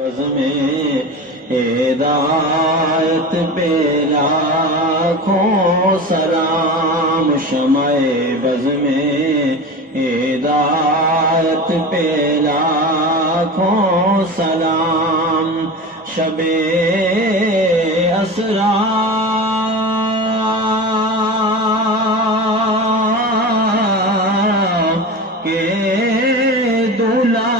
بزم ہدایت پہ لاکھوں سلام، شمع بزم ہدایت پہ لاکھوں سلام، شب اسرا کے دلہا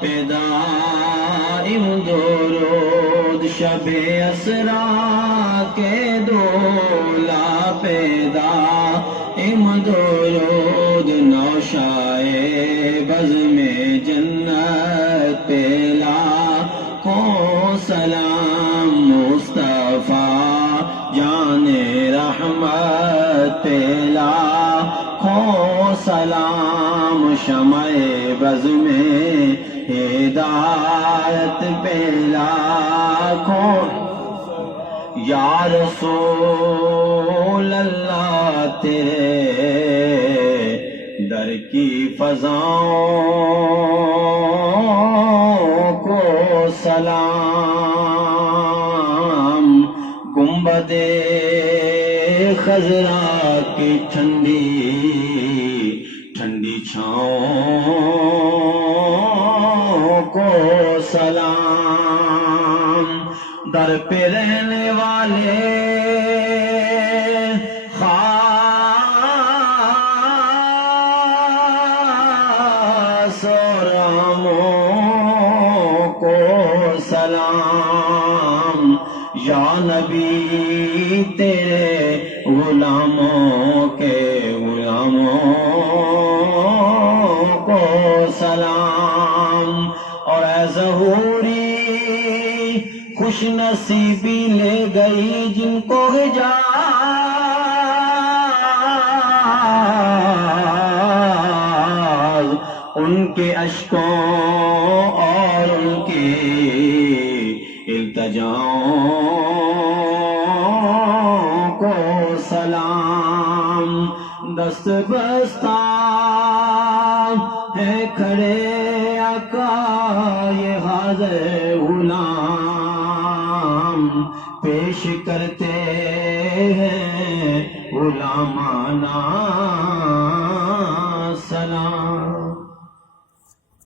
پہ دائم درود، شب اسرا کے دلہا پہ دائم درود، نوشائے بزم جنت پہ لاکھوں سلام، مصطفیٰ جان رحمت پہ لاکھوں سلام، شمع بزم ہدایت پہ لاکھوں، یا رسول اللہ تیرے در کی فضاؤں کو سلام، گنبد خضرا کی ٹھنڈی ٹھنڈی چھاؤں کو سلام، در پہ رہنے والے خاص اور عاموں کو سلام، یا نبی تیرے غلاموں کے غلاموں کو سلام، اور اے ظہوری خوش نصیبی لے گئی جن کو حجاز، ان کے اشکوں اور ان کی التجاؤں کو سلام، دست بستہ ہے کھڑے آقا یہ حاضر غلام، پیش کرتے ہیں غلامانہ سلام۔